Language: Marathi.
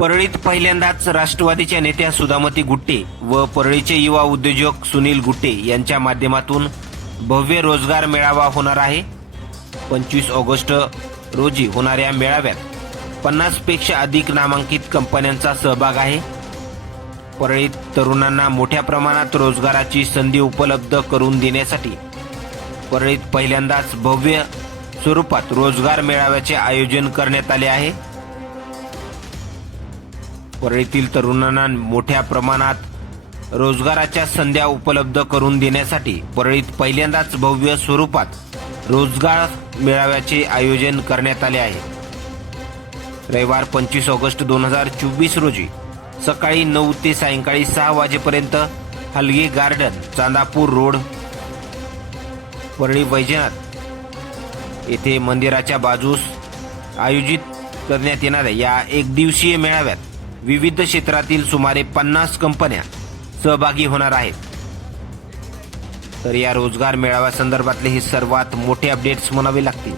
परळीत पहिल्यांदाच राष्ट्रवादीच्या नेत्या सुधामती गुट्टे व परळीचे युवा उद्योजक सुनील गुट्टे यांच्या माध्यमातून भव्य रोजगार मेळावा होणार आहे. पंचवीस ऑगस्ट रोजी होणाऱ्या मेळाव्यात पन्नासपेक्षा अधिक नामांकित कंपन्यांचा सहभाग आहे. परळीत तरुणांना मोठ्या प्रमाणात रोजगाराची संधी उपलब्ध करून देण्यासाठी परळीत पहिल्यांदाच भव्य स्वरूपात रोजगार मेळाव्याचे आयोजन करण्यात आले आहे. परळीतील तरुणांना मोठ्या प्रमाणात रोजगाराच्या संध्या उपलब्ध करून देण्यासाठी परळीत पहिल्यांदाच भव्य स्वरूपात रोजगार मेळाव्याचे आयोजन करण्यात आले आहे. रविवार पंचवीस ऑगस्ट दोन हजार चोवीस रोजी सकाळी नऊ ते सायंकाळी सहा वाजेपर्यंत हलगे गार्डन चांदापूर रोड परळी वैजनाथ येथे मंदिराच्या बाजूस आयोजित करण्यात येणाऱ्या या एकदिवसीय मेळाव्यात विविध क्षेत्रातील सुमारे पन्नास कंपन्या सहभागी होणार आहेत. तर या रोजगार मेळाव्या संदर्भातले हे सर्वात मोठे अपडेट्स म्हणावे लागतील.